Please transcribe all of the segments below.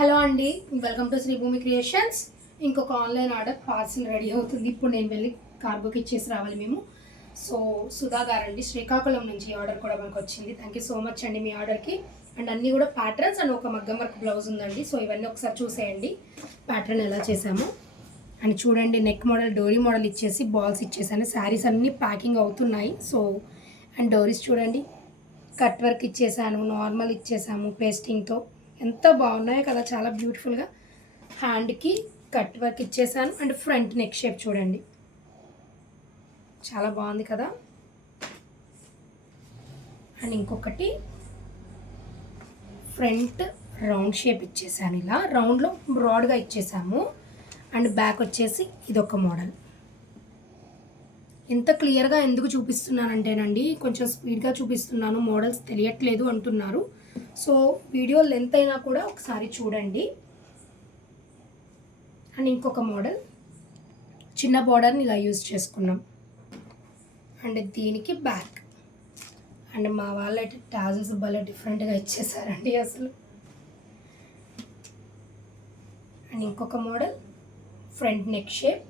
Hello అండి, welcome to శ్రీభూమి creations. ఇంకొక online order parcel ready అవుతుంది. ఇప్పుడు నేను వెళ్ళి కార్గోకి ఇచ్చేసి రావాలి మేము. సో సుధా గారండి, శ్రీకాకుళం నుంచి ఆర్డర్ కూడా మనకు వచ్చింది. థ్యాంక్ యూ సో మచ్ అండి మీ ఆర్డర్కి. అండ్ అన్నీ కూడా ప్యాటర్న్స్ అండ్ ఒక మగ్గం వర్క్ బ్లౌజ్ ఉందండి. సో ఇవన్నీ ఒకసారి చూసేయండి ప్యాటర్న్ ఎలా చేసాము. అండ్ చూడండి, నెక్ మోడల్ డోరీ మోడల్ ఇచ్చేసి బాల్స్ ఇచ్చేసాను. శారీస్ అన్నీ ప్యాకింగ్ అవుతున్నాయి. సో అండ్ డోరీస్ చూడండి, కట్ వర్క్ ఇచ్చేసాను, నార్మల్ ఇచ్చేసాము పేస్టింగ్తో. ఎంత బాగున్నాయో కదా, చాలా బ్యూటిఫుల్గా. హ్యాండ్కి కట్ వర్క్ ఇచ్చేసాను. అండ్ ఫ్రంట్ నెక్ షేప్ చూడండి, చాలా బాగుంది కదా. అండ్ ఇంకొకటి ఫ్రంట్ రౌండ్ షేప్ ఇచ్చేసాను, ఇలా రౌండ్లో బ్రాడ్గా ఇచ్చేసాము. అండ్ బ్యాక్ వచ్చేసి ఇదొక మోడల్. ఎంత క్లియర్గా ఎందుకు చూపిస్తున్నానంటేనండి, కొంచెం స్పీడ్గా చూపిస్తున్నాను, మోడల్స్ తెలియట్లేదు అంటున్నారు. సో వీడియో లెంత్ అయినా కూడా ఒకసారి చూడండి. అండ్ ఇంకొక మోడల్, చిన్న బార్డర్ని ఇలా యూజ్ చేసుకున్నాం. అండ్ దీనికి బ్యాక్. అండ్ మా వాళ్ళైతే టాజల్స్ భలే డిఫరెంట్గా ఇచ్చేసారండి అసలు. అండ్ ఇంకొక model, front neck shape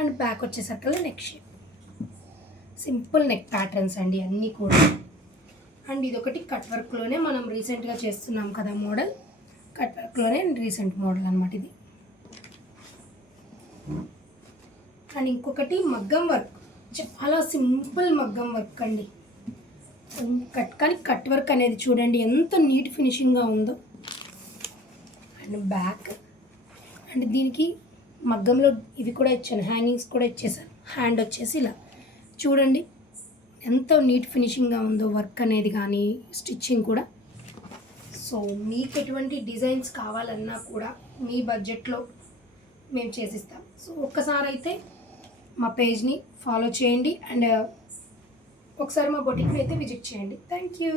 and back వచ్చేసరికి neck shape. Simple neck patterns అండి అన్నీ కూడా. అండ్ ఇదొకటి కట్ వర్క్లోనే మనం రీసెంట్గా చేస్తున్నాం కదా మోడల్, కట్ వర్క్లోనే రీసెంట్ మోడల్ అనమాట ఇది. అండ్ ఇంకొకటి మగ్గం వర్క్, చాలా సింపుల్ మగ్గం వర్క్ అండి. కానీ కట్ వర్క్ అనేది చూడండి ఎంత నీట్ ఫినిషింగ్గా ఉందో. And back. అండ్ దీనికి మగ్గంలో ఇవి కూడా ఇచ్చాను, హ్యాంగింగ్స్ కూడా ఇచ్చేసాను. హ్యాండ్ వచ్చేసి ఇలా చూడండి ఎంత నీట్ ఫినిషింగ్గా ఉందో వర్క్ అనేది, కానీ స్టిచ్చింగ్ కూడా. సో మీకు ఎటువంటి డిజైన్స్ కావాలన్నా కూడా మీ బడ్జెట్లో మేము చేసిస్తాం. సో ఒక్కసారి అయితే మా పేజ్ని ఫాలో చేయండి అండ్ ఒకసారి మా బొటిక్ని అయితే విజిట్ చేయండి. Thank you.